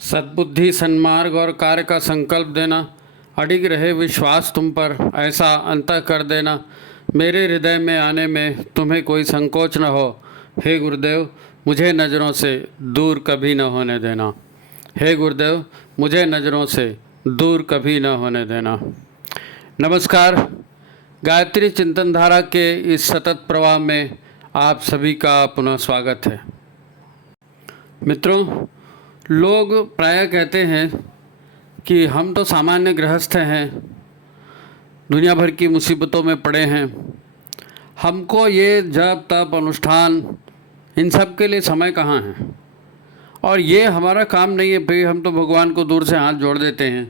सद्बुद्धि, सन्मार्ग और कार्य का संकल्प देना, अडिग रहे विश्वास तुम पर, ऐसा अंतः कर देना, मेरे हृदय में आने में तुम्हें कोई संकोच न हो। हे गुरुदेव, मुझे नज़रों से दूर कभी न होने देना। हे गुरुदेव, मुझे नज़रों से दूर कभी न होने देना। नमस्कार। गायत्री चिंतन धारा के इस सतत प्रवाह में आप सभी का पुनः स्वागत है। मित्रों, लोग प्रायः कहते हैं कि हम तो सामान्य गृहस्थ हैं, दुनिया भर की मुसीबतों में पड़े हैं, हमको ये जप तप अनुष्ठान इन सब के लिए समय कहाँ है, और ये हमारा काम नहीं है भाई, हम तो भगवान को दूर से हाथ जोड़ देते हैं,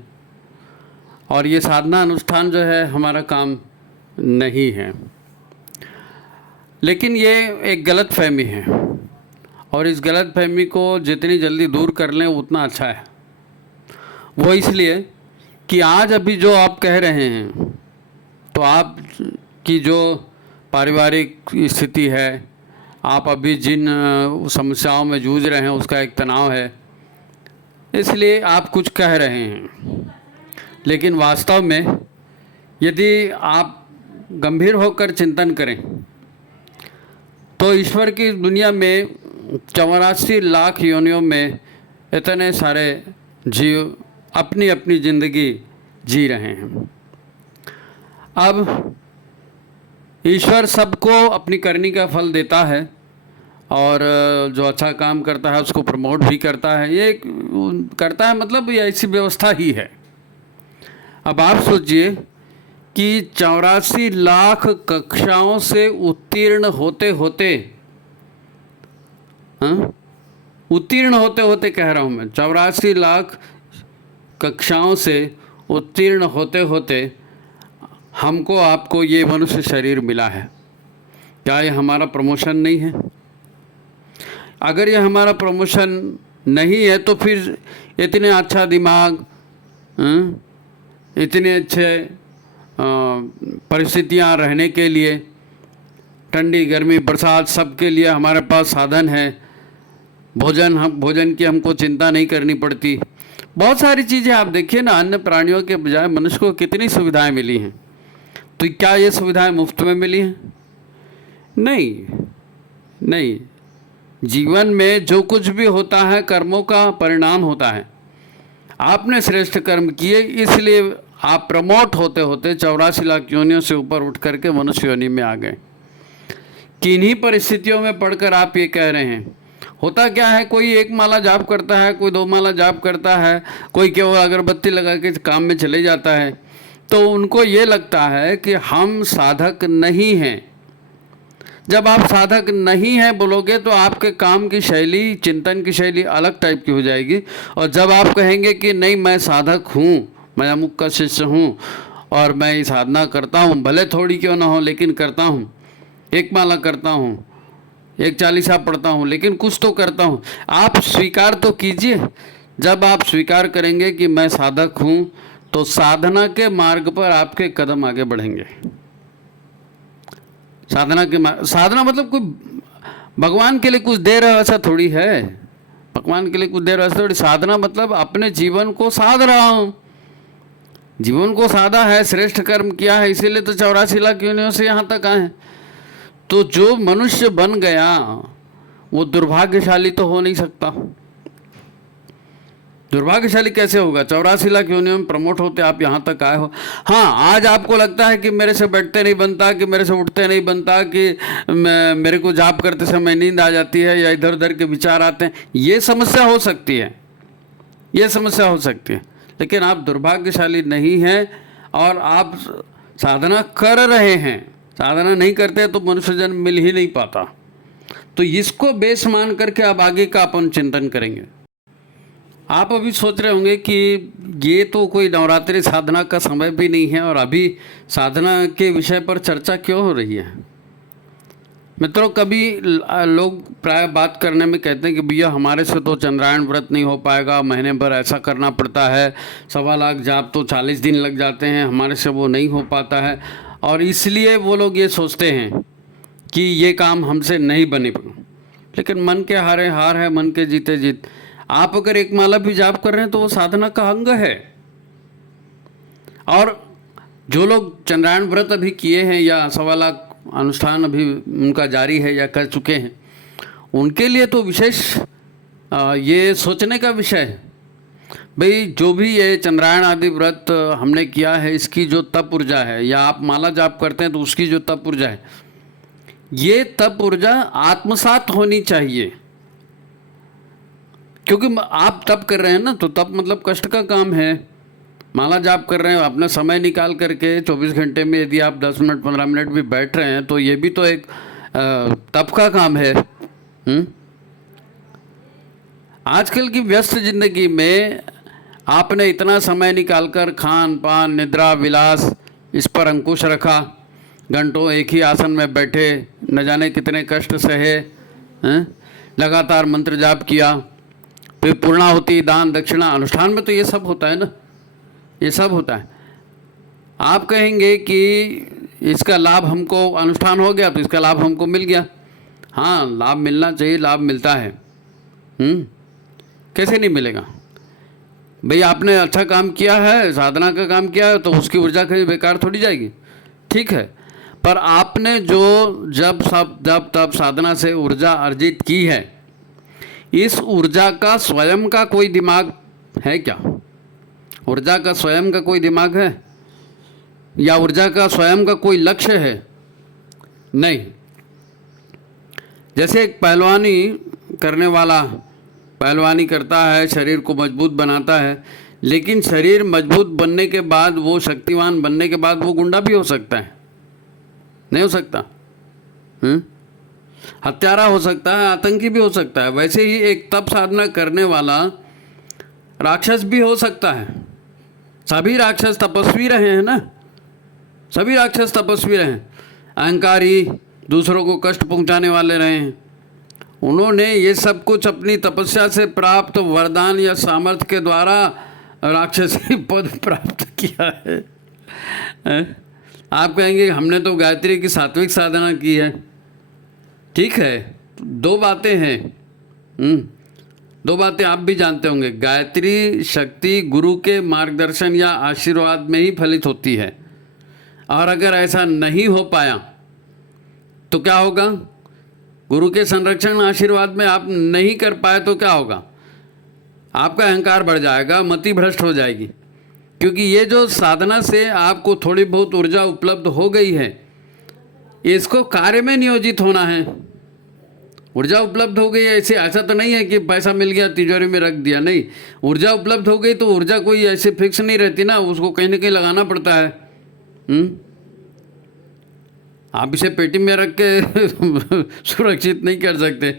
और ये साधना अनुष्ठान जो है हमारा काम नहीं है। लेकिन ये एक गलत फहमी है, और इस गलत फहमी को जितनी जल्दी दूर कर लें उतना अच्छा है। वो इसलिए कि आज अभी जो आप कह रहे हैं, तो आप की जो पारिवारिक स्थिति है, आप अभी जिन समस्याओं में जूझ रहे हैं उसका एक तनाव है, इसलिए आप कुछ कह रहे हैं। लेकिन वास्तव में यदि आप गंभीर होकर चिंतन करें तो ईश्वर की दुनिया में 84 लाख योनियों में इतने सारे जीव अपनी अपनी ज़िंदगी जी रहे हैं। अब ईश्वर सबको अपनी करनी का फल देता है, और जो अच्छा काम करता है उसको प्रमोट भी करता है। ये करता है मतलब ये ऐसी व्यवस्था ही है। अब आप सोचिए कि 84 लाख कक्षाओं से उत्तीर्ण होते होते, उत्तीर्ण होते होते कह रहा हूँ मैं, 84 लाख कक्षाओं से उत्तीर्ण होते होते हमको आपको ये मनुष्य शरीर मिला है। क्या ये हमारा प्रमोशन नहीं है? अगर ये हमारा प्रमोशन नहीं है तो फिर इतने अच्छा दिमाग, इतने अच्छे परिस्थितियाँ रहने के लिए, ठंडी गर्मी बरसात सबके लिए हमारे पास साधन है। भोजन की हमको चिंता नहीं करनी पड़ती। बहुत सारी चीज़ें आप देखिए ना, अन्य प्राणियों के बजाय मनुष्य को कितनी सुविधाएं मिली हैं। तो क्या ये सुविधाएं मुफ्त में मिली हैं? नहीं। जीवन में जो कुछ भी होता है कर्मों का परिणाम होता है। आपने श्रेष्ठ कर्म किए, इसलिए आप प्रमोट होते होते 84 लाख योनियों से ऊपर उठ करके मनुष्य योनि में आ गए। किन्हीं परिस्थितियों में पढ़कर आप ये कह रहे हैं। होता क्या है, कोई एक माला जाप करता है, कोई 2 माला जाप करता है, कोई केवल अगरबत्ती लगा के काम में चले जाता है, तो उनको ये लगता है कि हम साधक नहीं हैं। जब आप साधक नहीं हैं बोलोगे तो आपके काम की शैली, चिंतन की शैली अलग टाइप की हो जाएगी। और जब आप कहेंगे कि नहीं मैं साधक हूँ, मैं अमुक का शिष्य हूँ और मैं ये साधना करता हूँ, भले थोड़ी क्यों ना हो लेकिन करता हूँ, एक माला करता हूँ, एक चालीसा पढ़ता हूँ, लेकिन कुछ तो करता हूँ, आप स्वीकार तो कीजिए। जब आप स्वीकार करेंगे कि मैं साधक हूँ तो साधना के मार्ग पर आपके कदम आगे बढ़ेंगे। साधना मतलब कोई भगवान के लिए कुछ दे रहा है ऐसा थोड़ी है। भगवान के लिए कुछ दे रहा है ऐसा थोड़ी। साधना मतलब अपने जीवन को साध रहा हूँ, जीवन को साधा है, श्रेष्ठ कर्म किया है, इसीलिए तो 84 लाख योनियों से यहाँ तक आए हैं। तो जो मनुष्य बन गया वो दुर्भाग्यशाली तो हो नहीं सकता। दुर्भाग्यशाली कैसे होगा? 84 लाख योनियों में प्रमोट होते आप यहाँ तक आए हो। हाँ, आज आपको लगता है कि मेरे से बैठते नहीं बनता, कि मेरे से उठते नहीं बनता, कि मेरे को जाप करते समय नींद आ जाती है या इधर उधर के विचार आते हैं। ये समस्या हो सकती है, ये समस्या हो सकती है, लेकिन आप दुर्भाग्यशाली नहीं हैं और आप साधना कर रहे हैं। साधना नहीं करते तो मनुष्य जन्म मिल ही नहीं पाता। तो इसको बेस मान करके अब आगे का अपन चिंतन करेंगे। आप अभी सोच रहे होंगे कि ये तो कोई नवरात्रि साधना का समय भी नहीं है और अभी साधना के विषय पर चर्चा क्यों हो रही है। मित्रों, कभी लोग प्राय बात करने में कहते हैं कि भैया हमारे से तो चंद्रायण व्रत नहीं हो पाएगा, महीने भर ऐसा करना पड़ता है, 1.25 लाख जाप तो 40 दिन लग जाते हैं, हमारे से वो नहीं हो पाता है, और इसलिए वो लोग ये सोचते हैं कि ये काम हमसे नहीं बने। लेकिन मन के हारे हार है, मन के जीते जीत। आप अगर एक माला भी जाप कर रहे हैं तो वो साधना का अंग है। और जो लोग चंद्रायण व्रत अभी किए हैं या 1.25 लाख अनुष्ठान अभी उनका जारी है या कर चुके हैं, उनके लिए तो विशेष ये सोचने का विषय है भाई, जो भी ये चंद्रायण आदि व्रत हमने किया है, इसकी जो तप ऊर्जा है, या आप माला जाप करते हैं तो उसकी जो तप ऊर्जा है, ये तप ऊर्जा आत्मसात होनी चाहिए। क्योंकि आप तप कर रहे हैं ना, तो तप मतलब कष्ट का काम है। माला जाप कर रहे हैं, अपना समय निकाल करके 24 घंटे में यदि आप 10 मिनट 15 मिनट भी बैठ रहे हैं तो ये भी तो एक तप का काम है। आजकल की व्यस्त जिंदगी में आपने इतना समय निकालकर खान पान निद्रा विलास इस पर अंकुश रखा, घंटों एक ही आसन में बैठे, न जाने कितने कष्ट सहे, लगातार मंत्र जाप किया, फिर पूर्णाहुति दान दक्षिणा, अनुष्ठान में तो ये सब होता है ना, ये सब होता है। आप कहेंगे कि इसका लाभ हमको, अनुष्ठान हो गया तो इसका लाभ हमको मिल गया। हाँ, लाभ मिलना चाहिए, लाभ मिलता है। कैसे नहीं मिलेगा भाई? आपने अच्छा काम किया है, साधना का काम किया है, तो उसकी ऊर्जा कहीं बेकार थोड़ी जाएगी। ठीक है, पर आपने जो जब तब साधना से ऊर्जा अर्जित की है, इस ऊर्जा का स्वयं का कोई दिमाग है क्या? ऊर्जा का स्वयं का कोई दिमाग है या ऊर्जा का स्वयं का कोई लक्ष्य है? नहीं। जैसे एक पहलवानी करने वाला पहलवानी करता है, शरीर को मजबूत बनाता है, लेकिन शरीर मजबूत बनने के बाद, वो शक्तिवान बनने के बाद वो गुंडा भी हो सकता है, नहीं हो सकता? हत्यारा हो सकता है, आतंकी भी हो सकता है। वैसे ही एक तप साधना करने वाला राक्षस भी हो सकता है। सभी राक्षस तपस्वी रहे हैं ना, सभी राक्षस तपस्वी रहे हैं। अहंकारी, दूसरों को कष्ट पहुंचाने वाले रहे हैं। उन्होंने ये सब कुछ अपनी तपस्या से प्राप्त वरदान या सामर्थ्य के द्वारा राक्षसी पद प्राप्त किया है। आप कहेंगे हमने तो गायत्री की सात्विक साधना की है। ठीक है, दो बातें हैं, दो बातें आप भी जानते होंगे। गायत्री शक्ति गुरु के मार्गदर्शन या आशीर्वाद में ही फलित होती है, और अगर ऐसा नहीं हो पाया तो क्या होगा? गुरु के संरक्षण आशीर्वाद में आप नहीं कर पाए तो क्या होगा? आपका अहंकार बढ़ जाएगा, मति भ्रष्ट हो जाएगी। क्योंकि ये जो साधना से आपको थोड़ी बहुत ऊर्जा उपलब्ध हो गई है, इसको कार्य में नियोजित होना है। ऊर्जा उपलब्ध हो गई है, ऐसा तो नहीं है कि पैसा मिल गया तिजोरी में रख दिया, नहीं। ऊर्जा उपलब्ध हो गई तो ऊर्जा कोई ऐसे फिक्स नहीं रहती ना, उसको कहीं ना कहीं लगाना पड़ता है। आप इसे पेटी में रख के सुरक्षित नहीं कर सकते।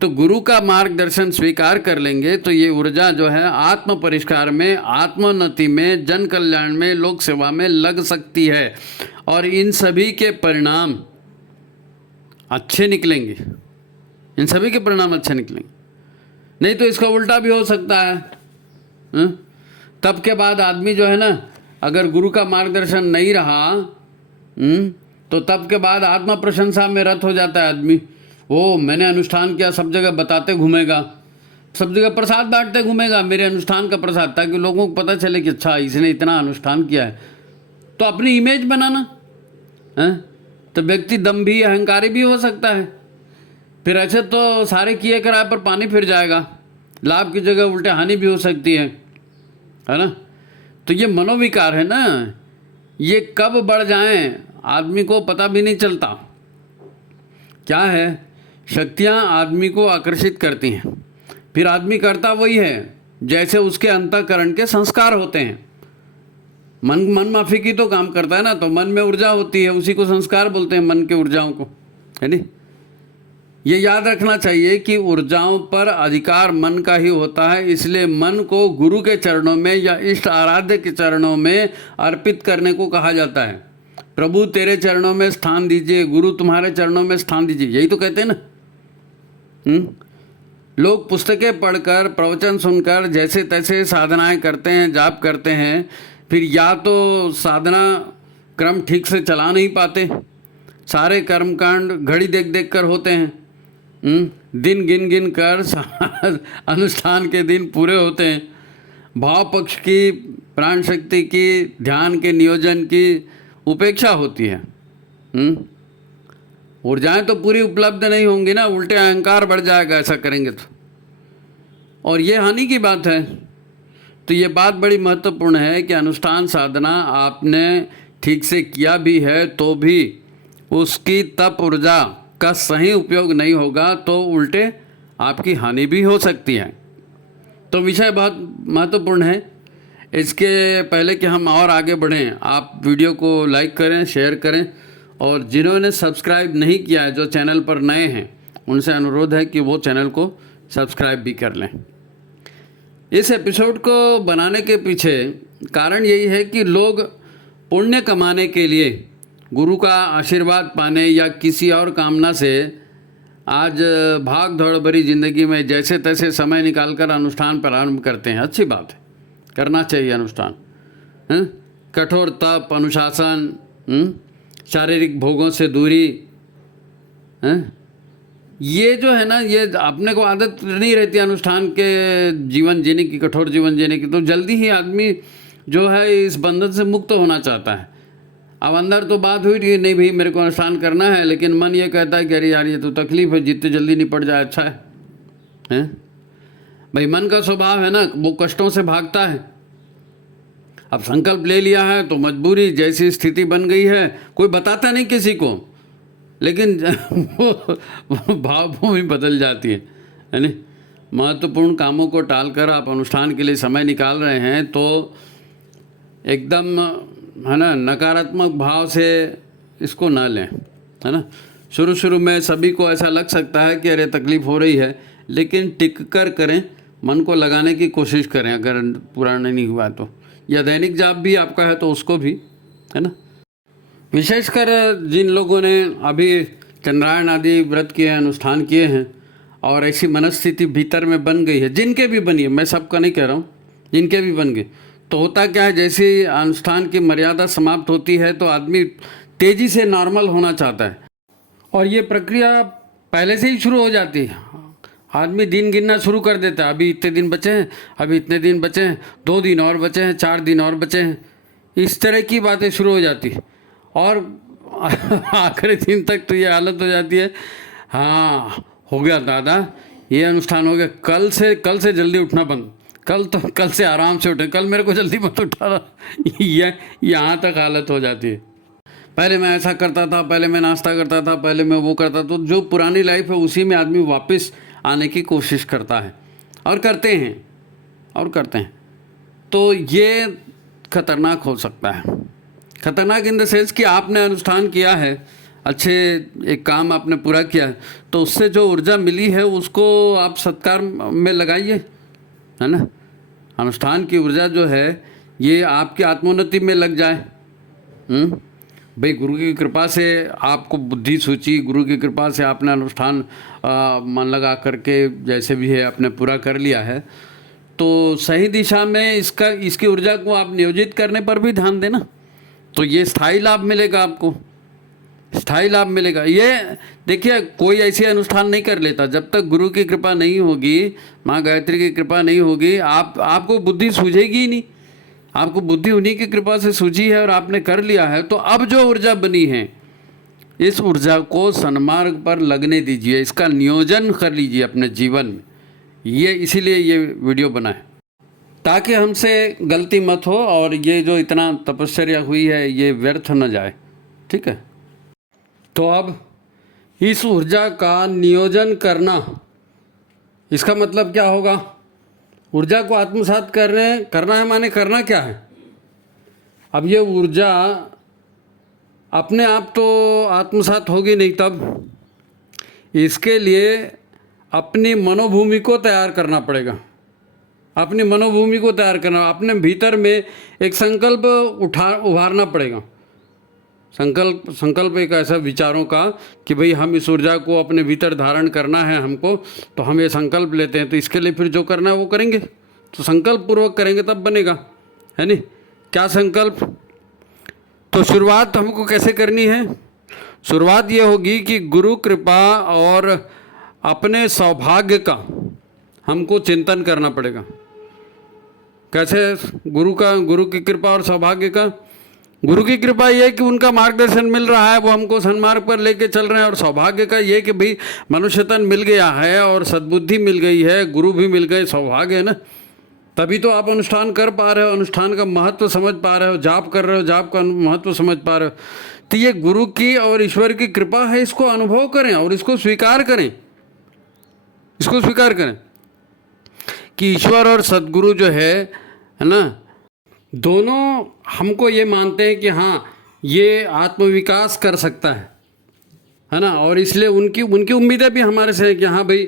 तो गुरु का मार्गदर्शन स्वीकार कर लेंगे तो ये ऊर्जा जो है आत्म परिष्कार में, आत्मोन्नति में, जन कल्याण में, लोक सेवा में लग सकती है, और इन सभी के परिणाम अच्छे निकलेंगे। इन सभी के परिणाम अच्छे निकलेंगे। नहीं तो इसका उल्टा भी हो सकता है। तब के बाद आदमी जो है ना, अगर गुरु का मार्गदर्शन नहीं रहा तो तब के बाद आत्मा प्रशंसा में रत हो जाता है आदमी। ओ, मैंने अनुष्ठान किया, सब जगह बताते घूमेगा, सब जगह प्रसाद बांटते घूमेगा, मेरे अनुष्ठान का प्रसाद, ताकि लोगों को पता चले कि अच्छा इसने इतना अनुष्ठान किया है। तो अपनी इमेज बनाना है। तो व्यक्ति दम्भी अहंकारी भी हो सकता है। फिर ऐसे तो सारे किए कराए पर पानी फिर जाएगा, लाभ की जगह उल्टे हानि भी हो सकती है ना। तो ये मनोविकार है ना, ये कब बढ़ जाएं आदमी को पता भी नहीं चलता। क्या है, शक्तियाँ आदमी को आकर्षित करती हैं, फिर आदमी करता वही है जैसे उसके अंतःकरण के संस्कार होते हैं। मन माफी की तो काम करता है ना, तो मन में ऊर्जा होती है, उसी को संस्कार बोलते हैं, मन के ऊर्जाओं को, है नहीं। ये याद रखना चाहिए कि ऊर्जाओं पर अधिकार मन का ही होता है। इसलिए मन को गुरु के चरणों में या इष्ट आराध्य के चरणों में अर्पित करने को कहा जाता है। प्रभु तेरे चरणों में स्थान दीजिए, गुरु तुम्हारे चरणों में स्थान दीजिए, यही तो कहते हैं ना। लोग पुस्तकें पढ़कर, प्रवचन सुनकर जैसे तैसे साधनाएं करते हैं, जाप करते हैं, फिर या तो साधना क्रम ठीक से चला नहीं पाते, सारे कर्मकांड घड़ी देख देख कर होते हैं, दिन गिन गिन कर अनुष्ठान के दिन पूरे होते हैं। भाव पक्ष की, प्राण शक्ति की, ध्यान के नियोजन की उपेक्षा होती है। ऊर्जाएं तो पूरी उपलब्ध नहीं होंगी ना, उल्टे अहंकार बढ़ जाएगा ऐसा करेंगे तो, और ये हानि की बात है। तो ये बात बड़ी महत्वपूर्ण है कि अनुष्ठान साधना आपने ठीक से किया भी है तो भी उसकी तप ऊर्जा का सही उपयोग नहीं होगा तो उल्टे आपकी हानि भी हो सकती है। तो विषय बहुत महत्वपूर्ण है। इसके पहले कि हम और आगे बढ़ें, आप वीडियो को लाइक करें, शेयर करें, और जिन्होंने सब्सक्राइब नहीं किया है, जो चैनल पर नए हैं, उनसे अनुरोध है कि वो चैनल को सब्सक्राइब भी कर लें। इस एपिसोड को बनाने के पीछे कारण यही है कि लोग पुण्य कमाने के लिए, गुरु का आशीर्वाद पाने या किसी और कामना से आज भाग दौड़ भरी ज़िंदगी में जैसे तैसे समय निकालकर अनुष्ठान प्रारंभ करते हैं। अच्छी बात है, करना चाहिए अनुष्ठान। कठोर तप, अनुशासन, शारीरिक भोगों से दूरी, ये जो है ना, ये अपने को आदत नहीं रहती अनुष्ठान के जीवन जीने की, कठोर जीवन जीने की, तो जल्दी ही आदमी जो है इस बंधन से मुक्त होना चाहता है। अब अंदर तो बात हुई कि नहीं भाई मेरे को अनुष्ठान करना है, लेकिन मन ये कहता है कि अरे यार ये तो तकलीफ है, जितने जल्दी निपट जाए अच्छा है। भाई मन का स्वभाव है ना, वो कष्टों से भागता है। अब संकल्प ले लिया है तो मजबूरी जैसी स्थिति बन गई है, कोई बताता नहीं किसी को, लेकिन वो भावभूमि बदल जाती है नहीं। महत्वपूर्ण कामों को टालकर आप अनुष्ठान के लिए समय निकाल रहे हैं तो एकदम है ना नकारात्मक भाव से इसको ना लें, है ना। शुरू में सभी को ऐसा लग सकता है कि अरे तकलीफ़ हो रही है, लेकिन टिक कर करें, मन को लगाने की कोशिश करें। अगर पूरा नहीं हुआ तो, या दैनिक जाप भी आपका है तो उसको भी, है ना। विशेषकर जिन लोगों ने अभी चंद्रायण आदि व्रत किए हैं, अनुष्ठान किए हैं, और ऐसी मनस्थिति भीतर में बन गई है, जिनके भी बनी है, मैं सबका नहीं कह रहा हूँ, जिनके भी बन गए, तो होता क्या है, जैसे अनुष्ठान की मर्यादा समाप्त होती है तो आदमी तेज़ी से नॉर्मल होना चाहता है, और ये प्रक्रिया पहले से ही शुरू हो जाती है। आदमी दिन गिनना शुरू कर देता है, अभी इतने दिन बचे हैं, अभी इतने दिन बचे हैं, 2 दिन और बचे हैं, 4 दिन और बचे हैं, इस तरह की बातें शुरू हो जाती है। और आखिरी दिन तक तो ये हालत हो जाती है, हाँ हो गया दादा, ये अनुष्ठान हो गया, कल से जल्दी उठना बंद, कल से आराम से उठे, कल मेरे को जल्दी मत उठा। यहाँ तक हालत हो जाती है। पहले मैं ऐसा करता था, पहले मैं नाश्ता करता था, पहले मैं वो करता था, तो जो पुरानी लाइफ है उसी में आदमी वापस आने की कोशिश करता है, और करते हैं। तो ये खतरनाक हो सकता है। खतरनाक इन द सेंस कि आपने अनुष्ठान किया है, अच्छे एक काम आपने पूरा किया है, तो उससे जो ऊर्जा मिली है उसको आप सत्कार में लगाइए, है ना। अनुष्ठान की ऊर्जा जो है ये आपकी आत्मोन्नति में लग जाए। भाई गुरु की कृपा से आपको बुद्धि सूची, गुरु की कृपा से आपने अनुष्ठान मन लगा करके जैसे भी है आपने पूरा कर लिया है, तो सही दिशा में इसकी ऊर्जा को आप नियोजित करने पर भी ध्यान देना, तो ये स्थायी लाभ मिलेगा आपको, स्थायी लाभ मिलेगा। ये देखिए, कोई ऐसे अनुष्ठान नहीं कर लेता जब तक गुरु की कृपा नहीं होगी, माँ गायत्री की कृपा नहीं होगी, आपको बुद्धि सूझेगी ही नहीं। आपको बुद्धि उन्हीं की कृपा से सूझी है और आपने कर लिया है, तो अब जो ऊर्जा बनी है इस ऊर्जा को सन्मार्ग पर लगने दीजिए, इसका नियोजन कर लीजिए अपने जीवन में। ये इसीलिए ये वीडियो बना है ताकि हमसे गलती मत हो और ये जो इतना तपस्या हुई है ये व्यर्थ न जाए, ठीक है। तो अब इस ऊर्जा का नियोजन करना, इसका मतलब क्या होगा? ऊर्जा को आत्मसात करना है, माने करना क्या है? अब ये ऊर्जा अपने आप तो आत्मसात होगी नहीं, तब इसके लिए अपनी मनोभूमि को तैयार करना पड़ेगा। अपनी मनोभूमि को तैयार करना, अपने भीतर में एक संकल्प उभारना पड़ेगा। संकल्प एक ऐसा विचारों का कि भाई हम इस ऊर्जा को अपने भीतर धारण करना है हमको, तो हम ये संकल्प लेते हैं, तो इसके लिए फिर जो करना है वो करेंगे। तो संकल्प पूर्वक करेंगे तब बनेगा, है नहीं? क्या संकल्प? तो शुरुआत हमको कैसे करनी है? शुरुआत ये होगी कि गुरु कृपा और अपने सौभाग्य का हमको चिंतन करना पड़ेगा। कैसे? गुरु की कृपा और सौभाग्य का। गुरु की कृपा ये है कि उनका मार्गदर्शन मिल रहा है, वो हमको सन्मार्ग पर लेके चल रहे हैं। और सौभाग्य का ये कि भाई मनुष्य तन मिल गया है और सद्बुद्धि मिल गई है, गुरु भी मिल गए, सौभाग्य है ना। तभी तो आप अनुष्ठान कर पा रहे हो, अनुष्ठान का महत्व समझ पा रहे हो, जाप कर रहे हो, जाप का महत्व समझ पा रहे हो। तो ये गुरु की और ईश्वर की कृपा है, इसको अनुभव करें और इसको स्वीकार करें। इसको स्वीकार करें कि ईश्वर और सद्गुरु जो है ना, दोनों हमको ये मानते हैं कि हाँ ये आत्मविकास कर सकता है ना। और इसलिए उनकी उम्मीदें भी हमारे से है कि हाँ भाई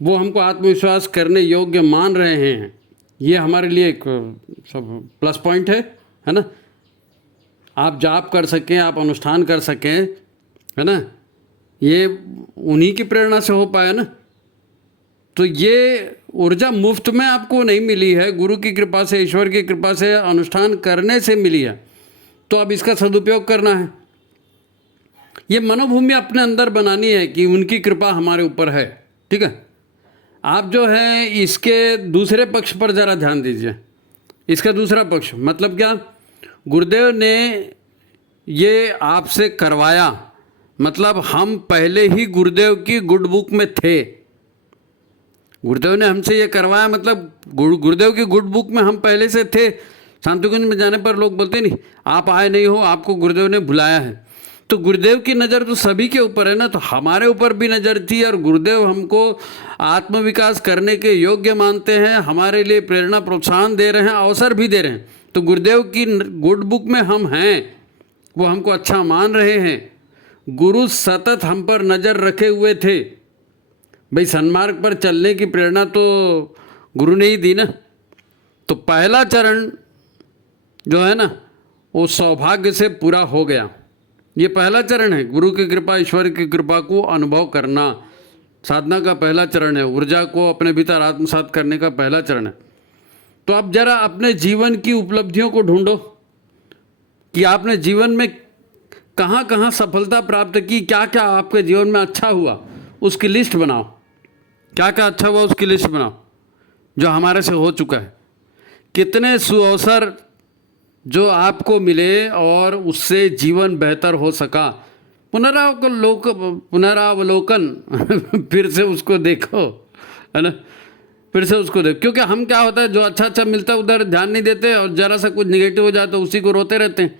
वो हमको आत्मविश्वास करने योग्य मान रहे हैं। ये हमारे लिए एक सब प्लस पॉइंट है ना। आप जाप कर सकें, आप अनुष्ठान कर सकें, है ना, ये उन्हीं की प्रेरणा से हो पाया ना। तो ये ऊर्जा मुफ्त में आपको नहीं मिली है, गुरु की कृपा से, ईश्वर की कृपा से, अनुष्ठान करने से मिली है। तो अब इसका सदुपयोग करना है। ये मनोभूमि अपने अंदर बनानी है कि उनकी कृपा हमारे ऊपर है। ठीक है, आप जो है इसके दूसरे पक्ष पर ज़रा ध्यान दीजिए। इसका दूसरा पक्ष मतलब क्या? गुरुदेव ने ये आपसे करवाया, मतलब हम पहले ही गुरुदेव की गुड बुक में थे। गुरुदेव ने हमसे ये करवाया, मतलब गुरुदेव की गुड बुक में हम पहले से थे। शांतिकुंज में जाने पर लोग बोलते नहीं आप आए नहीं हो, आपको गुरुदेव ने बुलाया है। तो गुरुदेव की नज़र तो सभी के ऊपर है ना, तो हमारे ऊपर भी नज़र थी। और गुरुदेव हमको आत्मविकास करने के योग्य मानते हैं, हमारे लिए प्रेरणा प्रोत्साहन दे रहे हैं, अवसर भी दे रहे हैं। तो गुरुदेव की गुड बुक में हम हैं, वो हमको अच्छा मान रहे हैं। गुरु सतत हम पर नज़र रखे हुए थे। भाई सन्मार्ग पर चलने की प्रेरणा तो गुरु ने ही दी ना। तो पहला चरण जो है ना वो सौभाग्य से पूरा हो गया। ये पहला चरण है, गुरु की कृपा, ईश्वर की कृपा को अनुभव करना साधना का पहला चरण है। ऊर्जा को अपने भीतर आत्मसात करने का पहला चरण है। तो आप जरा अपने जीवन की उपलब्धियों को ढूंढो कि आपने जीवन में कहाँ कहाँ सफलता प्राप्त की, क्या क्या आपके जीवन में अच्छा हुआ, उसकी लिस्ट बनाओ। क्या क्या अच्छा हुआ उसकी लिस्ट बनाओ जो हमारे से हो चुका है। कितने सुअवसर जो आपको मिले और उससे जीवन बेहतर हो सका। पुनरावलोकन फिर से उसको देखो, है ना, फिर से उसको देखो। क्योंकि हम क्या होता है, जो अच्छा अच्छा मिलता है उधर ध्यान नहीं देते, और ज़रा सा कुछ निगेटिव हो जाता है उसी को रोते रहते हैं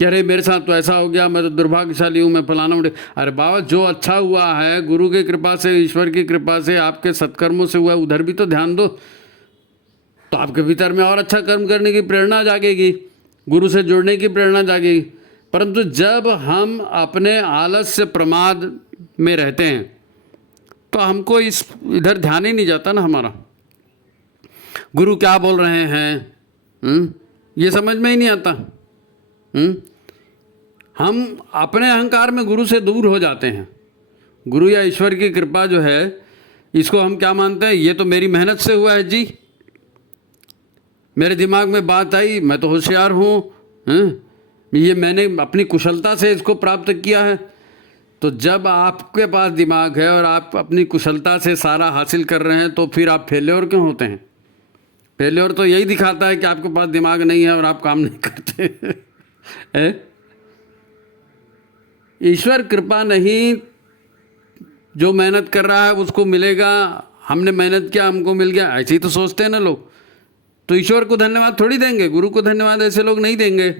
कि अरे मेरे साथ तो ऐसा हो गया, मैं तो दुर्भाग्यशाली हूँ, मैं फलाना हूँ। अरे बाबा, जो अच्छा हुआ है गुरु की कृपा से, ईश्वर की कृपा से, आपके सत्कर्मों से हुआ, उधर भी तो ध्यान दो। तो आपके भीतर में और अच्छा कर्म करने की प्रेरणा जागेगी, गुरु से जुड़ने की प्रेरणा जागेगी। परंतु जब हम अपने आलस्य प्रमाद में रहते हैं तो हमको इधर ध्यान ही नहीं जाता ना हमारा। गुरु क्या बोल रहे हैं ये समझ में ही नहीं आता। हम अपने अहंकार में गुरु से दूर हो जाते हैं। गुरु या ईश्वर की कृपा जो है, इसको हम क्या मानते हैं, ये तो मेरी मेहनत से हुआ है जी, मेरे दिमाग में बात आई, मैं तो होशियार हूँ, ये मैंने अपनी कुशलता से इसको प्राप्त किया है। तो जब आपके पास दिमाग है और आप अपनी कुशलता से सारा हासिल कर रहे हैं तो फिर आप फेल्योर क्यों होते हैं? फेल्योर तो यही दिखाता है कि आपके पास दिमाग नहीं है और आप काम नहीं करते। ईश्वर कृपा नहीं, जो मेहनत कर रहा है उसको मिलेगा, हमने मेहनत किया हमको मिल गया, ऐसे ही तो सोचते हैं ना लोग। तो ईश्वर को धन्यवाद थोड़ी देंगे, गुरु को धन्यवाद ऐसे लोग नहीं देंगे।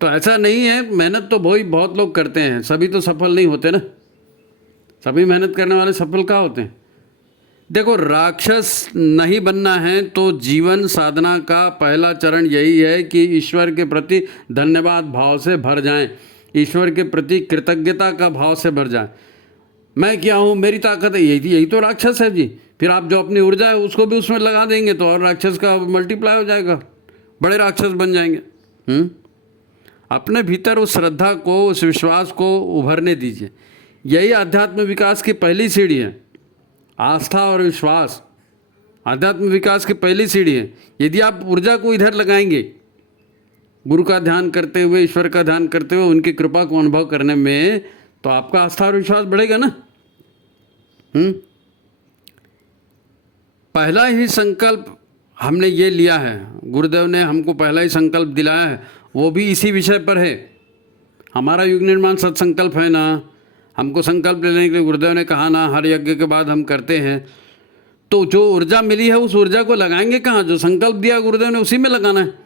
तो ऐसा नहीं है, मेहनत तो बहुत लोग करते हैं, सभी तो सफल नहीं होते ना। सभी मेहनत करने वाले सफल कहाँ होते हैं? देखो, राक्षस नहीं बनना है तो जीवन साधना का पहला चरण यही है कि ईश्वर के प्रति धन्यवाद भाव से भर जाएं, ईश्वर के प्रति कृतज्ञता का भाव से भर जाएं। मैं क्या हूँ, मेरी ताकत है, यही तो राक्षस है जी। फिर आप जो अपनी ऊर्जा है उसको भी उसमें लगा देंगे तो और राक्षस का मल्टीप्लाई हो जाएगा, बड़े राक्षस बन जाएंगे। अपने भीतर उस श्रद्धा को, उस विश्वास को उभरने दीजिए। यही आध्यात्म विकास की पहली सीढ़ी है। आस्था और विश्वास आध्यात्म विकास की पहली सीढ़ी है। यदि आप ऊर्जा को इधर लगाएंगे, गुरु का ध्यान करते हुए, ईश्वर का ध्यान करते हुए, उनकी कृपा को अनुभव करने में, तो आपका आस्था और विश्वास बढ़ेगा ना। पहला ही संकल्प हमने ये लिया है, गुरुदेव ने हमको पहला ही संकल्प दिलाया है, वो भी इसी विषय पर है। हमारा युग निर्माण सत्संकल्प है ना, हमको संकल्प लेने के लिए गुरुदेव ने कहा ना, हर यज्ञ के बाद हम करते हैं। तो जो ऊर्जा मिली है उस ऊर्जा को लगाएंगे कहाँ? जो संकल्प दिया गुरुदेव ने उसी में लगाना है।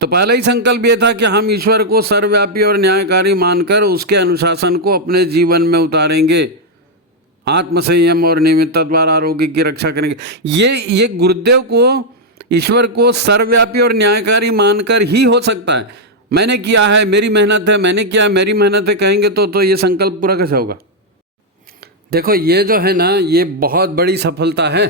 तो पहला ही संकल्प ये था कि हम ईश्वर को सर्वव्यापी और न्यायकारी मानकर उसके अनुशासन को अपने जीवन में उतारेंगे, आत्मसंयम और नियमितता द्वारा आरोग्य की रक्षा करेंगे। ये गुरुदेव को, ईश्वर को सर्वव्यापी और न्यायकारी मानकर ही हो सकता है। मैंने किया है, मेरी मेहनत है, मैंने किया है, मेरी मेहनत है कहेंगे तो ये संकल्प पूरा कैसे होगा? देखो ये जो है ना, ये बहुत बड़ी सफलता है,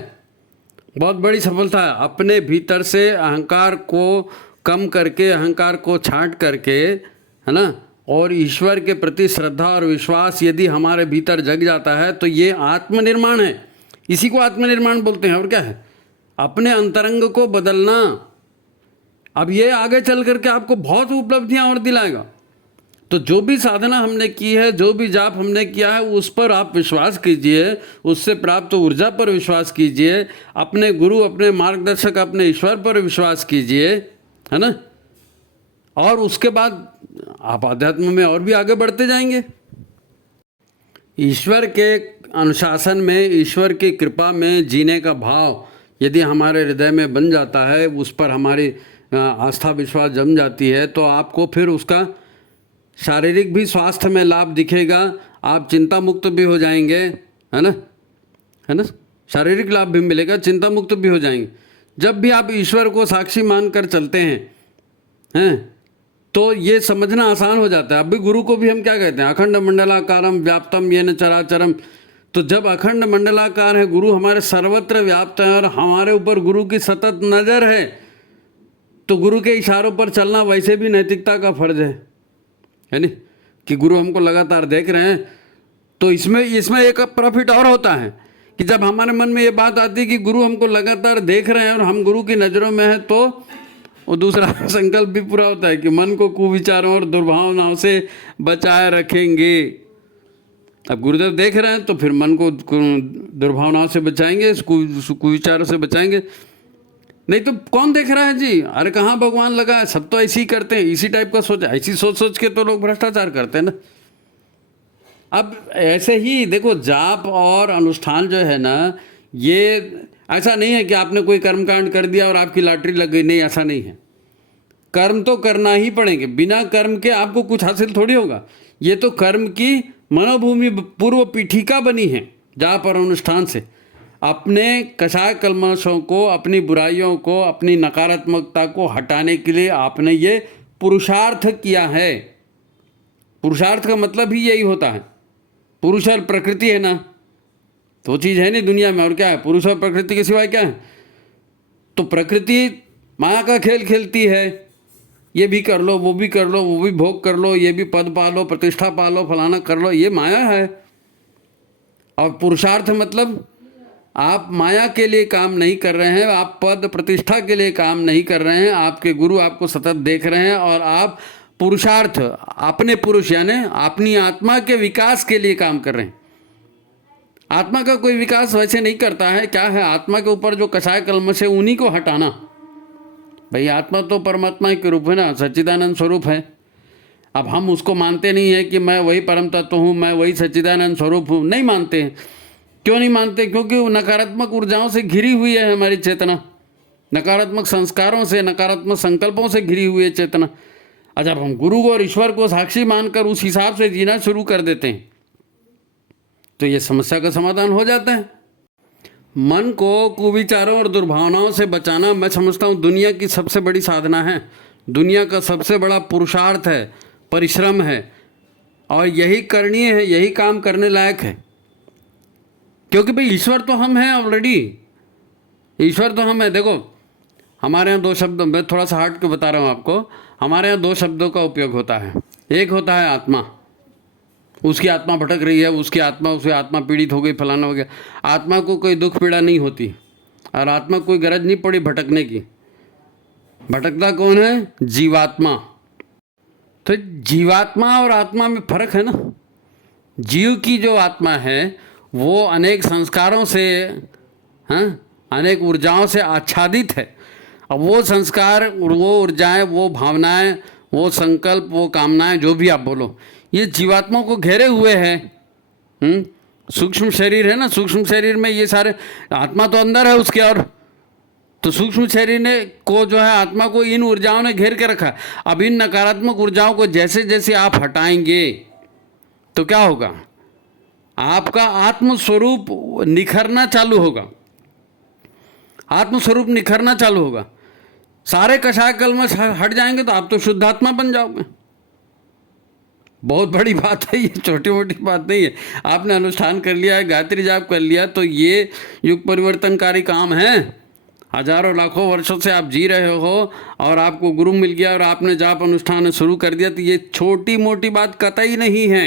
बहुत बड़ी सफलता है। अपने भीतर से अहंकार को कम करके, अहंकार को छांट करके, है ना, और ईश्वर के प्रति श्रद्धा और विश्वास यदि हमारे भीतर जग जाता है तो ये आत्मनिर्माण है। इसी को आत्मनिर्माण बोलते हैं। और क्या है? अपने अंतरंग को बदलना। अब ये आगे चल करके आपको बहुत उपलब्धियां और दिलाएगा। तो जो भी साधना हमने की है, जो भी जाप हमने किया है, उस पर आप विश्वास कीजिए, उससे प्राप्त ऊर्जा पर विश्वास कीजिए, अपने गुरु, अपने मार्गदर्शक, अपने ईश्वर पर विश्वास कीजिए, है ना, और उसके बाद आप आध्यात्म में और भी आगे बढ़ते जाएंगे। ईश्वर के अनुशासन में, ईश्वर की कृपा में जीने का भाव यदि हमारे हृदय में बन जाता है, उस पर हमारी आस्था विश्वास जम जाती है, तो आपको फिर उसका शारीरिक भी स्वास्थ्य में लाभ दिखेगा। आप चिंता मुक्त भी हो जाएंगे, है ना, शारीरिक लाभ भी मिलेगा, चिंता मुक्त भी हो जाएंगे। जब भी आप ईश्वर को साक्षी मानकर चलते हैं तो ये समझना आसान हो जाता है। अब भी गुरु को भी हम क्या कहते हैं? अखंड मंडलाकारम व्याप्तम येन चराचरम। तो जब अखंड मंडलाकार है, गुरु हमारे सर्वत्र व्याप्त है और हमारे ऊपर गुरु की सतत नज़र है, तो गुरु के इशारों पर चलना वैसे भी नैतिकता का फर्ज है नहीं, कि गुरु हमको लगातार देख रहे हैं। तो इसमें एक प्रॉफिट और होता है कि जब हमारे मन में ये बात आती है कि गुरु हमको लगातार देख रहे हैं और हम गुरु की नज़रों में हैं, तो वो दूसरा संकल्प भी पूरा होता है कि मन को कुविचारों और दुर्भावनाओं से बचाए रखेंगे। अब गुरुदेव देख रहे हैं तो फिर मन को दुर्भावनाओं से बचाएंगे, कुविचारों से बचाएंगे। नहीं तो कौन देख रहा है जी? अरे कहाँ भगवान लगा है, सब तो ऐसे ही करते हैं, इसी टाइप का सोच, ऐसी सोच के तो लोग भ्रष्टाचार करते हैं ना। अब ऐसे ही देखो, जाप और अनुष्ठान जो है ना, ये ऐसा नहीं है कि आपने कोई कर्मकांड कर दिया और आपकी लॉटरी लग गई। नहीं, ऐसा नहीं है। कर्म तो करना ही पड़ेंगे, बिना कर्म के आपको कुछ हासिल थोड़ी होगा। ये तो कर्म की मनोभूमि, पूर्व पीठिका बनी है जाप और अनुष्ठान से। अपने कषाय कल्मशों को, अपनी बुराइयों को, अपनी नकारात्मकता को हटाने के लिए आपने ये पुरुषार्थ किया है। पुरुषार्थ का मतलब ही यही होता है। पुरुष और प्रकृति है ना, तो चीज़ है नहीं दुनिया में। और क्या है? पुरुष और प्रकृति के सिवाय क्या है? तो प्रकृति माया का खेल खेलती है, ये भी कर लो, वो भी कर लो, वो भी भोग कर लो, ये भी पद पालो, प्रतिष्ठा पालो, फलाना कर लो, ये माया है। और पुरुषार्थ मतलब आप माया के लिए काम नहीं कर रहे हैं, आप पद प्रतिष्ठा के लिए काम नहीं कर रहे हैं, आपके गुरु आपको सतत देख रहे हैं और आप पुरुषार्थ, अपने पुरुष यानी अपनी आत्मा के विकास के लिए काम कर रहे हैं। आत्मा का कोई विकास वैसे नहीं करता है। क्या है? आत्मा के ऊपर जो कषाय कल्मश है उन्हीं को हटाना। भाई आत्मा तो परमात्मा के रूप है ना, सच्चिदानंद स्वरूप है। अब हम उसको मानते नहीं है कि मैं वही परम तत्व हूँ, मैं वही सच्चिदानंद स्वरूप हूँ। नहीं मानते हैं। क्यों नहीं मानते? क्योंकि वो नकारात्मक ऊर्जाओं से घिरी हुई है हमारी चेतना, नकारात्मक संस्कारों से, नकारात्मक संकल्पों से घिरी हुई है चेतना। जब हम गुरु और ईश्वर को साक्षी मानकर उस हिसाब से जीना शुरू कर देते हैं तो ये समस्या का समाधान हो जाता है। मन को कुविचारों और दुर्भावनाओं से बचाना, मैं समझता हूँ दुनिया की सबसे बड़ी साधना है, दुनिया का सबसे बड़ा पुरुषार्थ है, परिश्रम है, और यही करणीय है, यही काम करने लायक है। क्योंकि भाई ईश्वर तो हम हैं ऑलरेडी, ईश्वर तो हम हैं। देखो हमारे यहाँ दो शब्द, मैं थोड़ा सा हट के बता रहा हूँ आपको, हमारे यहाँ दो शब्दों का उपयोग होता है। एक होता है आत्मा, उसकी आत्मा भटक रही है, उसकी आत्मा पीड़ित हो गई, फलाना हो गया। आत्मा को कोई दुख पीड़ा नहीं होती और आत्मा कोई गरज नहीं पड़ी भटकने की। भटकता कौन है? जीवात्मा। तो जीवात्मा और आत्मा में फर्क है ना। जीव की जो आत्मा है वो अनेक संस्कारों से, हाँ, अनेक ऊर्जाओं से आच्छादित है। अब वो संस्कार, वो ऊर्जाएं, वो भावनाएं, वो संकल्प, वो कामनाएं, जो भी आप बोलो, ये जीवात्मा को घेरे हुए हैं। सूक्ष्म शरीर है ना, सूक्ष्म शरीर में ये सारे, आत्मा तो अंदर है उसके, और तो सूक्ष्म शरीर ने को जो है आत्मा को इन ऊर्जाओं ने घेर के रखा है। अब इन नकारात्मक ऊर्जाओं को जैसे जैसे आप हटाएंगे तो क्या होगा, आपका आत्मस्वरूप निखरना चालू होगा, आत्मस्वरूप निखरना चालू होगा। सारे कषाय कल्मश हट जाएंगे तो आप तो शुद्धात्मा बन जाओगे। बहुत बड़ी बात है ये, छोटी मोटी बात नहीं है। आपने अनुष्ठान कर लिया है, गायत्री जाप कर लिया, तो ये युग परिवर्तनकारी काम है। हजारों लाखों वर्षों से आप जी रहे हो और आपको गुरु मिल गया और आपने जाप अनुष्ठान शुरू कर दिया, तो ये छोटी मोटी बात कतई नहीं है।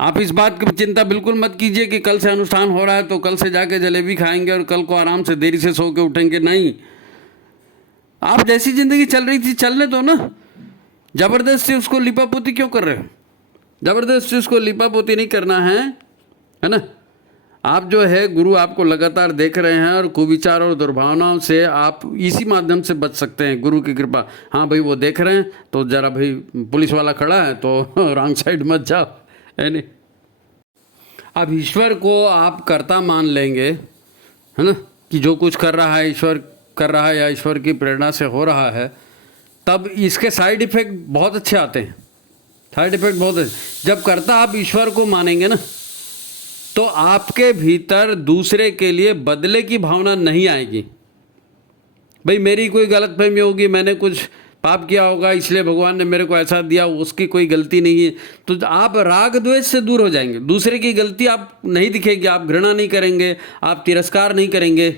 आप इस बात की चिंता बिल्कुल मत कीजिए कि कल से अनुष्ठान हो रहा है तो कल से जाके जलेबी खाएंगे और कल को आराम से देरी से सो के उठेंगे। नहीं, आप जैसी ज़िंदगी चल रही थी चलने दो ना। ज़बरदस्ती उसको लिपापोती क्यों कर रहे हो? ज़बरदस्ती उसको लिपापोती नहीं करना है ना। आप जो है, गुरु आपको लगातार देख रहे हैं और कुविचार और दुर्भावनाओं से आप इसी माध्यम से बच सकते हैं, गुरु की कृपा। हाँ भाई, वो देख रहे हैं तो ज़रा भाई पुलिस वाला खड़ा है तो रॉन्ग साइड मत जाओ, है नहीं। अब ईश्वर को आप कर्ता मान लेंगे, है ना, कि जो कुछ कर रहा है ईश्वर कर रहा है या ईश्वर की प्रेरणा से हो रहा है, तब इसके साइड इफ़ेक्ट बहुत अच्छे आते हैं। साइड इफ़ेक्ट बहुत अच्छे। जब कर्ता आप ईश्वर को मानेंगे ना, तो आपके भीतर दूसरे के लिए बदले की भावना नहीं आएगी। भाई मेरी कोई गलतफहमी होगी, मैंने कुछ पाप किया होगा इसलिए भगवान ने मेरे को ऐसा दिया, उसकी कोई गलती नहीं है, तो आप राग द्वेष से दूर हो जाएंगे। दूसरे की गलती आप नहीं दिखेगी, आप घृणा नहीं करेंगे, आप तिरस्कार नहीं करेंगे,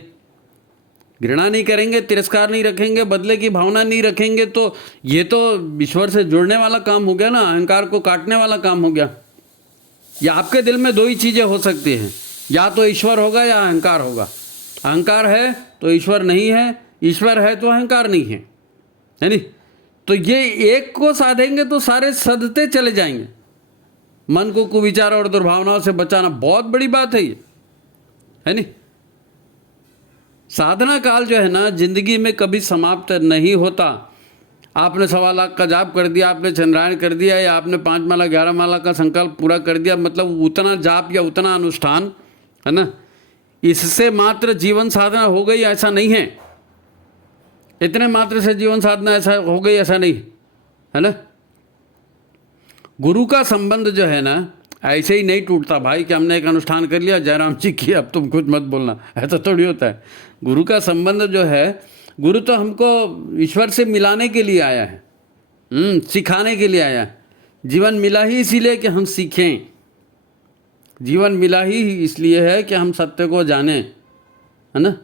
घृणा नहीं करेंगे, तिरस्कार नहीं रखेंगे, बदले की भावना नहीं रखेंगे। तो ये तो ईश्वर से जुड़ने वाला काम हो गया ना, अहंकार को काटने वाला काम हो गया। या आपके दिल में दो ही चीज़ें हो सकती हैं, या तो ईश्वर होगा या अहंकार होगा। अहंकार है तो ईश्वर नहीं है, ईश्वर है तो अहंकार नहीं है नहीं। तो ये एक को साधेंगे तो सारे सदते चले जाएंगे। मन को कुविचार और दुर्भावनाओं से बचाना बहुत बड़ी बात है ये, है नहीं। साधना काल जो है ना, जिंदगी में कभी समाप्त नहीं होता। आपने 1.25 लाख का जाप कर दिया, आपने चंद्रायण कर दिया, या आपने 5 माला 11 माला का संकल्प पूरा कर दिया, मतलब उतना जाप या उतना अनुष्ठान, है ना, इससे मात्र जीवन साधना हो गई ऐसा नहीं है। इतने मात्र से जीवन साधना ऐसा हो गई ऐसा नहीं है ना। गुरु का संबंध जो है ना, ऐसे ही नहीं टूटता भाई कि हमने एक अनुष्ठान कर लिया, जयराम जी की, अब तुम कुछ मत बोलना, ऐसा थोड़ी होता है। गुरु का संबंध जो है, गुरु तो हमको ईश्वर से मिलाने के लिए आया है, सिखाने के लिए आया है। जीवन मिला ही इसीलिए कि हम सीखें, जीवन मिला ही इसलिए है कि हम सत्य को जानें, है ना।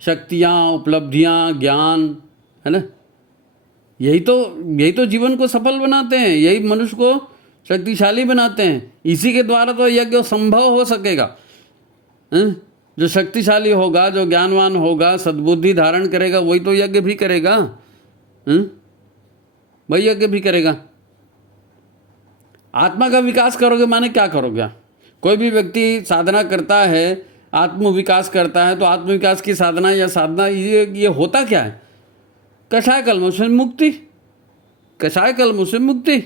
शक्तियाँ, उपलब्धियाँ, ज्ञान, है ना, यही तो जीवन को सफल बनाते हैं, यही मनुष्य को शक्तिशाली बनाते हैं। इसी के द्वारा तो यज्ञ संभव हो सकेगा। जो शक्तिशाली होगा, जो ज्ञानवान होगा, सद्बुद्धि धारण करेगा, वही तो यज्ञ भी करेगा, वही यज्ञ भी करेगा। आत्मा का विकास करोगे माने क्या करोगे? कोई भी व्यक्ति साधना करता है, आत्म विकास करता है, तो आत्म विकास की साधना या साधना ये होता क्या है? कषाय कलमों से मुक्ति, कषाय कलमों से मुक्ति।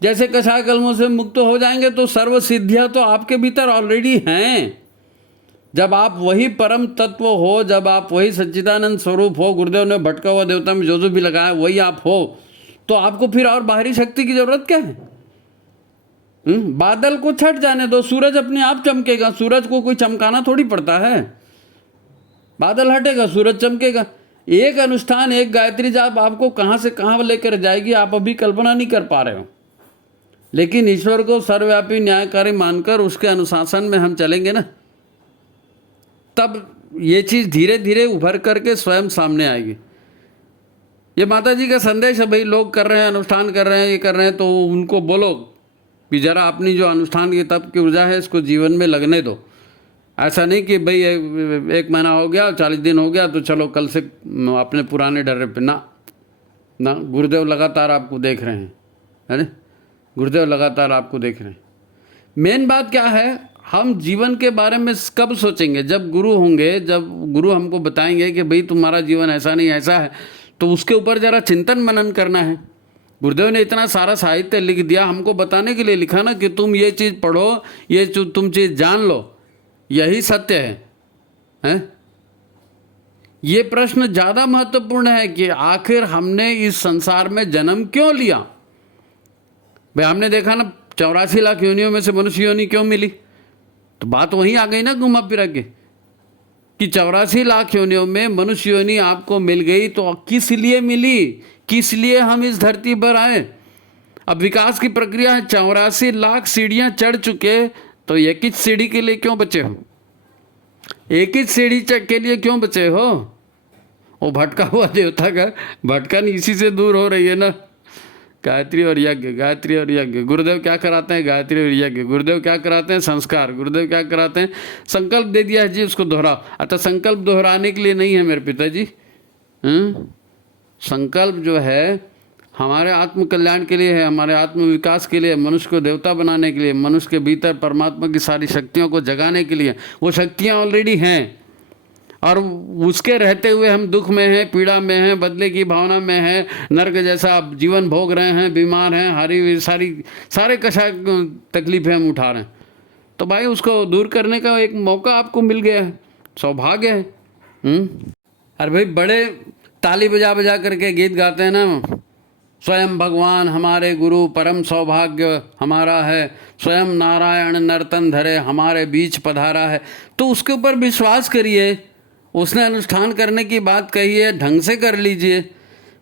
जैसे कषाय कलमों से मुक्त हो जाएंगे तो सर्व सिद्धियाँ तो आपके भीतर ऑलरेडी हैं। जब आप वही परम तत्व हो, जब आप वही सच्चिदानंद स्वरूप हो, गुरुदेव ने भटका हुआ देवता में जो भी लगाया वही आप हो, तो आपको फिर और बाहरी शक्ति की जरूरत क्या है? बादल को छट जाने दो, सूरज अपने आप चमकेगा। सूरज को कोई चमकाना थोड़ी पड़ता है, बादल हटेगा सूरज चमकेगा। एक अनुष्ठान, एक गायत्री जाप आपको कहाँ से कहाँ लेकर जाएगी आप अभी कल्पना नहीं कर पा रहे हो। लेकिन ईश्वर को सर्वव्यापी न्यायकारी मानकर उसके अनुशासन में हम चलेंगे ना, तब ये चीज़ धीरे धीरे उभर करके स्वयं सामने आएगी। ये माता जी का संदेश है भाई, लोग कर रहे हैं, अनुष्ठान कर रहे हैं, ये कर रहे हैं, तो उनको बोलो कि जरा अपनी जो अनुष्ठान की तप की ऊर्जा है इसको जीवन में लगने दो। ऐसा नहीं कि भाई एक महीना हो गया, 40 दिन हो गया तो चलो कल से अपने पुराने डरे पे ना। गुरुदेव लगातार आपको देख रहे हैं, है ना, गुरुदेव लगातार आपको देख रहे हैं। मेन बात क्या है, हम जीवन के बारे में कब सोचेंगे? जब गुरु होंगे, जब गुरु हमको बताएंगे कि भाई तुम्हारा जीवन ऐसा नहीं ऐसा है, तो उसके ऊपर ज़रा चिंतन मनन करना है। गुरुदेव ने इतना सारा साहित्य लिख दिया, हमको बताने के लिए लिखा ना कि तुम ये चीज़ पढ़ो, ये तुम चीज़ जान लो, यही सत्य है? ये प्रश्न ज़्यादा महत्वपूर्ण है कि आखिर हमने इस संसार में जन्म क्यों लिया। भाई हमने देखा ना 84 लाख योनियों में से मनुष्य योनि क्यों मिली, तो बात वहीं आ गई ना घुमा फिरा के कि 84 लाख योनियों में मनुष्य योनि आपको मिल गई, तो किस लिए मिली, किस लिए हम इस धरती पर आए। अब विकास की प्रक्रिया है, 84 लाख सीढ़ियाँ चढ़ चुके, तो एक ही सीढ़ी के लिए क्यों बचे हो, एक ही सीढ़ी के लिए क्यों बचे हो? वो भटका हुआ देवता का भटकन इसी से दूर हो रही है ना। गायत्री और यज्ञ, गायत्री और यज्ञ। गुरुदेव क्या कराते हैं? गायत्री और यज्ञ। गुरुदेव क्या कराते हैं? संस्कार। गुरुदेव क्या कराते हैं? संकल्प दे दिया है जी, उसको दोहराओ। अतः संकल्प दोहराने के लिए नहीं है मेरे पिताजी। संकल्प जो है हमारे आत्म कल्याण के लिए है, हमारे आत्म विकास के लिए, मनुष्य को देवता बनाने के लिए, मनुष्य के भीतर परमात्मा की सारी शक्तियों को जगाने के लिए। वो शक्तियाँ ऑलरेडी हैं, और उसके रहते हुए हम दुख में हैं, पीड़ा में हैं, बदले की भावना में हैं, नर्क जैसा जीवन भोग रहे हैं, बीमार हैं, सारे कशा तकलीफें हम उठा रहे हैं। तो भाई उसको दूर करने का एक मौका आपको मिल गया है, सौभाग्य है। अरे भाई बड़े ताली बजा बजा करके गीत गाते हैं ना, स्वयं भगवान हमारे गुरु, परम सौभाग्य हमारा है, स्वयं नारायण नर्तन धरे हमारे बीच पधारा है। तो उसके ऊपर विश्वास करिए, उसने अनुष्ठान करने की बात कही है, ढंग से कर लीजिए।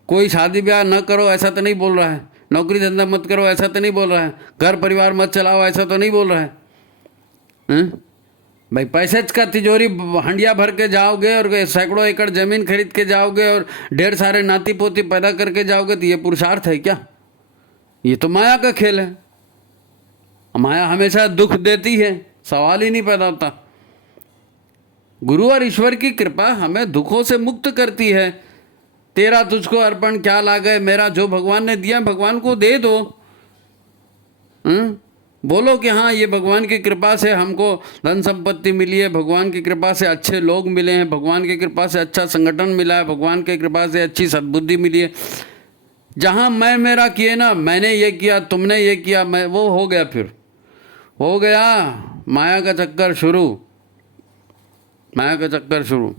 कोई शादी ब्याह न करो ऐसा तो नहीं बोल रहा है, नौकरी धंधा मत करो ऐसा तो नहीं बोल रहा है, घर परिवार मत चलाओ ऐसा तो नहीं बोल रहा है। भाई पैसे का तिजोरी हंडिया भर के जाओगे और सैकड़ों एकड़ ज़मीन खरीद के जाओगे और ढेर सारे नाती पोती पैदा करके जाओगे, तो ये पुरुषार्थ है क्या? ये तो माया का खेल है। माया हमेशा दुख देती है, सवाल ही नहीं पैदा होता। गुरु और ईश्वर की कृपा हमें दुखों से मुक्त करती है। तेरा तुझको अर्पण क्या लागे, मेरा जो भगवान ने दिया भगवान को दे दो। बोलो कि हाँ ये भगवान की कृपा से हमको धन संपत्ति मिली है, भगवान की कृपा से अच्छे लोग मिले हैं, भगवान की कृपा से अच्छा संगठन मिला है, भगवान की कृपा से अच्छी सद्बुद्धि मिली है। जहाँ मैं मेरा किए ना, मैंने ये किया, तुमने ये किया, मैं, वो हो गया, फिर हो गया माया का चक्कर शुरू, माया का चक्कर शुरू।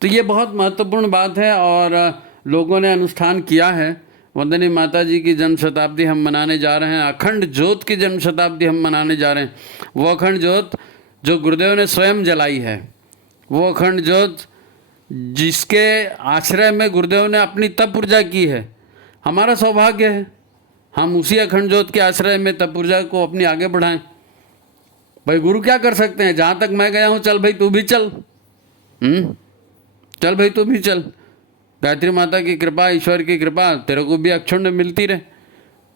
तो ये बहुत महत्वपूर्ण बात है और लोगों ने अनुष्ठान किया है। वंदनीय माता जी की जन्म शताब्दी हम मनाने जा रहे हैं, अखंड ज्योत की जन्म शताब्दी हम मनाने जा रहे हैं। वो अखंड ज्योत जो गुरुदेव ने स्वयं जलाई है, वो अखंड ज्योत जिसके आश्रय में गुरुदेव ने अपनी तप ऊर्जा की है। हमारा सौभाग्य है हम उसी अखंड ज्योत के आश्रय में तप ऊर्जा को अपनी आगे बढ़ाएं। भाई गुरु क्या कर सकते हैं? जहाँ तक मैं गया हूँ, चल भाई तू भी चल, चल भाई तू भी चल। गायत्री माता की कृपा, ईश्वर की कृपा तेरे को भी अक्षुण्ण मिलती रहे,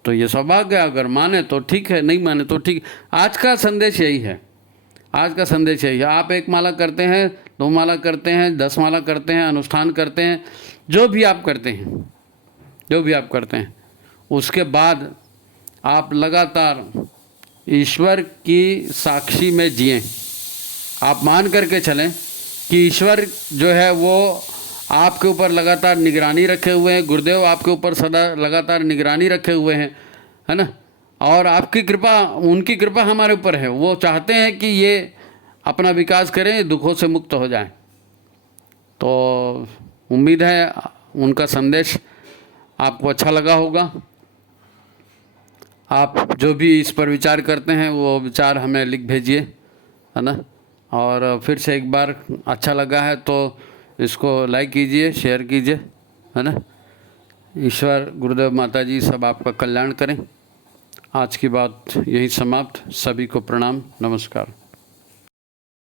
तो ये सौभाग्य है। अगर माने तो ठीक है, नहीं माने तो ठीक। आज का संदेश यही है, आज का संदेश यही है। आप 1 माला करते हैं, 2 माला करते हैं, 10 माला करते हैं, अनुष्ठान करते हैं, जो भी आप करते हैं, जो भी आप करते हैं, उसके बाद आप लगातार ईश्वर की साक्षी में जिएं। आप मान करके चलें कि ईश्वर जो है वो आपके ऊपर लगातार निगरानी रखे हुए हैं, गुरुदेव आपके ऊपर सदा लगातार निगरानी रखे हुए हैं, है ना। और आपकी कृपा, उनकी कृपा हमारे ऊपर है। वो चाहते हैं कि ये अपना विकास करें, दुखों से मुक्त हो जाएं। तो उम्मीद है उनका संदेश आपको अच्छा लगा होगा। आप जो भी इस पर विचार करते हैं वो विचार हमें लिख भेजिए, है ना। और फिर से एक बार अच्छा लगा है तो इसको लाइक कीजिए, शेयर कीजिए, है ना। ईश्वर, गुरुदेव, माता जी सब आपका कल्याण करें। आज की बात यही समाप्त। सभी को प्रणाम, नमस्कार।